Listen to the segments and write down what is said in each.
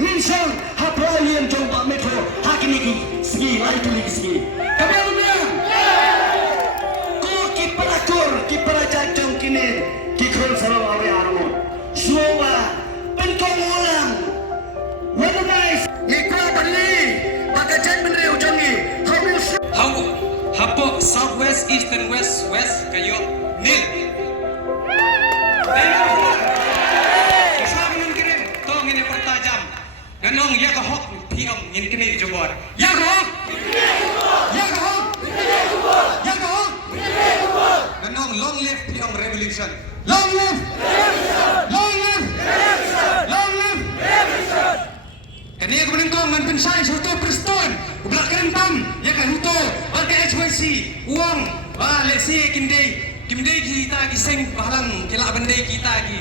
Minsan haprayan jomba metro hakini segi lai tuli segi. Kami bilang. Ko kipara jajang kini kikol salam awe armo. Suwa pentong ulang. What nice. Iko bali bakajan menre ujangi. Hapo southwest, east and west kayo nil. Kasama ng kinin, tong ini pertajam. Ganong yakahok piong in kini jubor. Yakahok. Ganong long live piong revolution. Long live. Kani ako menentong man pensay sa ito preston. Ubla kentam ya kan ito. Warga HYC uang. Lesi kimday kita giseng bahalang kila bandai kita gi.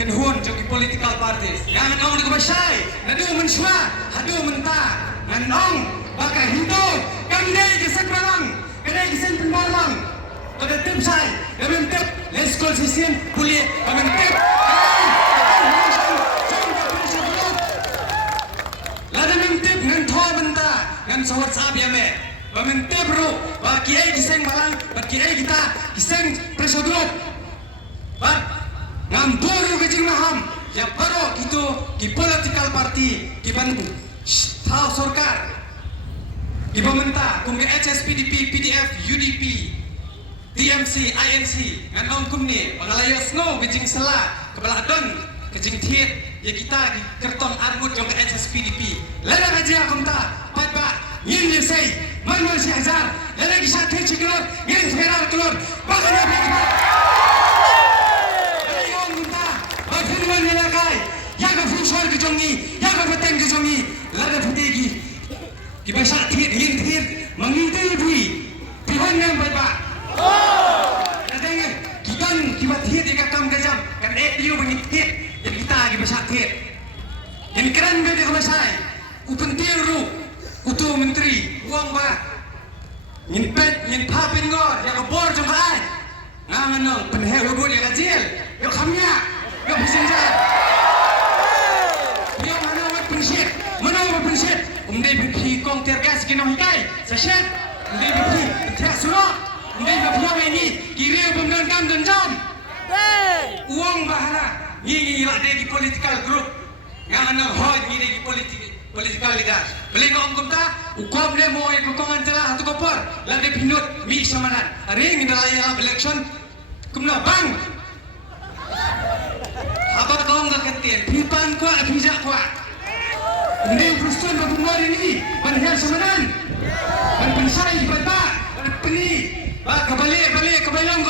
Kenhuan joki political parties. Yang nong di kubasay. Nadu menswa, hadu menta. Nong baka hito. Kamday giseng balang. Kamday giseng pembalang. Pada tim say. Kami tip. Let's call sisian kuliah. Kami tip. Kan sohor sabi ame, pamente bro, bagi ay giseng malang, bagi ay kita giseng presodrop, bat ngamburu kecing maham, yang baru itu di political party, di Bandung, tahu sorkar, di pemerintah, kumge HSPDP, PDF, UDP, TMC, INC, ngan om kumni, pengalaya snow kecing selah, kebelah don, kecing tiet, ya kita di kerton armut yang ke HSPDP, lada aja kumta. Yin say, man Syahzar, lagi satu cikar, yin feral keluar, bahkan apa kita? Ayam kita, bahkan mana lakai, yang ke fusor ke jongi, yang ke peteng ke jongi, lada putih, kita sakit, yin mengintai bui, pihan yang baik. Nadanya, kita tiat dekat kam kejam, kan dia mengintai, yang kita sakit, yang keren beda kemasai, ukun tiru. Utu menteri uang ba ngin papin ngor ya ko bor jong ai nganong penhe webut ya kecil yo khamnya yo bisinja yo mana wat pensit dei bi kong tergas kinong hikai sesat dei bi tersulo dei bi ini kiri pemdan kam dan jam uang bahala ni la dei political group nganong hoy ni dei political leaders. Beli ngom kumta, ukom le mo ikokongan celah atau kopor, lade pinut mi samanan. Hari ini dalam election, kumna bang. Apa kau nggak ketian? Pipan kuat, pijak kuat. Ini persoalan berbuat ini, banyak samanan. Berpensai, berbat, berpeni, kebayang.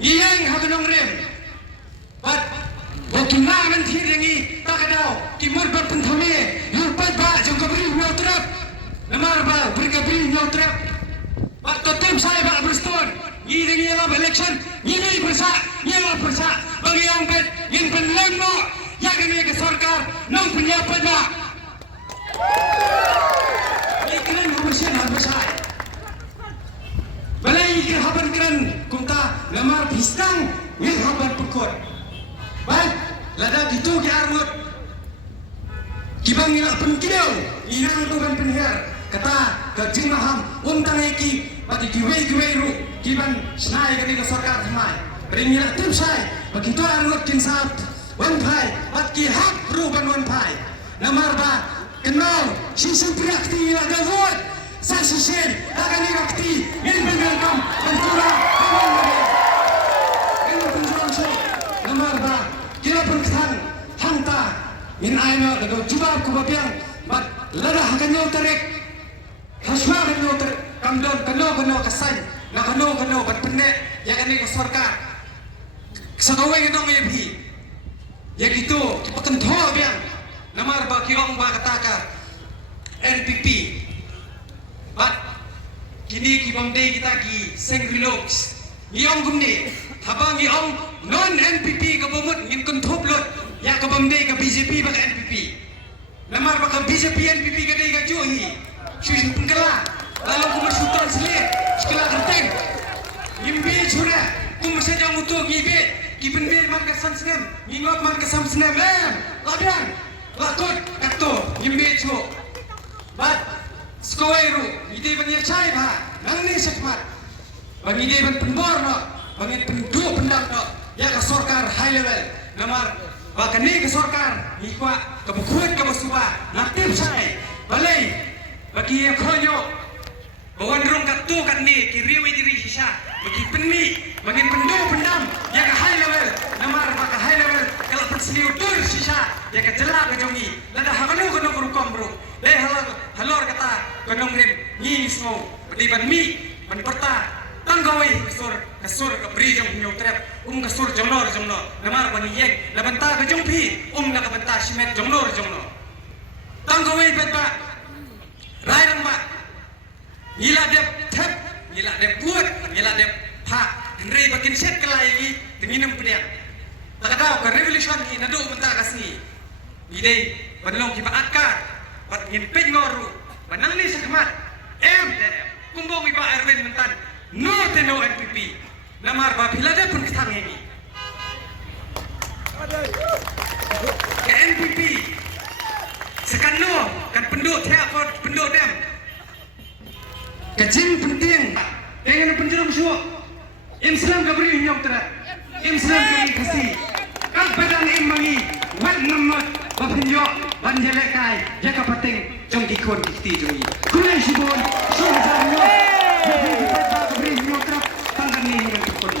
Yang hagenong rem. Waktu nangan tiringi tak ada timur berpenthame lupa ba jangka beri nyautrap namar ba berkabri nyautrap waktu tim saya ba berston ini dalam election ini persa bagi yang pet yang penlengno yang kini ke sarkar nong punya pada ini keren bersih bersai balai ke haban keren kumta namar bistang yang haban pekor. Baik, lada gitu ke armut. Kibang nila penkiau, inang tu kan penher. Kata kajing maham, untang eki, pati kiwei ru, kibang senai ketika sarkar semai. Beringat tim saya, begitu armut kinsat, wanpai, pati hak ruban wanpai. Namar ba, kenal, sisim priakti ada vote, sasisen, akan irakti, ini pengelkam, pentura, namar ba. Kira perkesan hanta min aina dago jibab ku babiang mat lada hakanyo tarik hasma kanyo tarik kamdon kanyo kasan na kanyo bat penne ya kani ke sarkar sagawe nong ebi ya gitu pakentho biang namar ba kiong ba kataka NPP bat kini kibamde kita gi sengrilox iong gumni habang iong non NPP kabumut ngin kontoblot ya kabamde ka BJP baka NPP namar baka BJP NPP kadai ka johi susun pengkala lalu kumasutan selit sekala kerteng imbe chura kumasajang uto gibe kibenbe man ka samsnem ngingop man ka samsnem labian Mexico. But Skoeru, ide ban yachai ba, nang ni sekmat. Bang ide ban pendor no, bang ide pendua pendam no, ya ka sorkar high level. Namar, baka ni ka sorkar, ikwa kabukuat ka basuba, naktip sai. Balai, bagi yang konyo, bawan rong kat tu kat ni, kiriwi diri sisa, bagi penmi, bagi pendua pendam, ya ka high level. Namar baka high level, kalau perseliu tur sisa, ya ka jelak ka jongi. Lada hakanu kono berukom bro. Halor kata konong rim ni smo di ban mi ban perta tanggawai kasur ke beri jong nyong trap kasur jongno namar ban yek la banta ka jong pi na ka banta simet jongno tanggawai beta rairan ba ngila dep tep ngila dep buat ngila dep pa ndrei bakin set kelai ni denginem pediak takadau ka revolution ni nadu banta kasni idei banlong ki akar bat ngin pengoru banang ni sakmat kumbong iba Erwin mentan no teno NPP namar ba pilada pun ketang ini ke NPP sekano kan penduk tiap penduk dem kejin penting dengan penjerum suak Islam kabri nyok tera Islam kabri kasih kan badan imangi wat namot bapinyo banjelekai jaka penting jong kikon kiti jongi kulai sibon so jangan yo kabri kabri nyok tera tangkan ni dengan kikon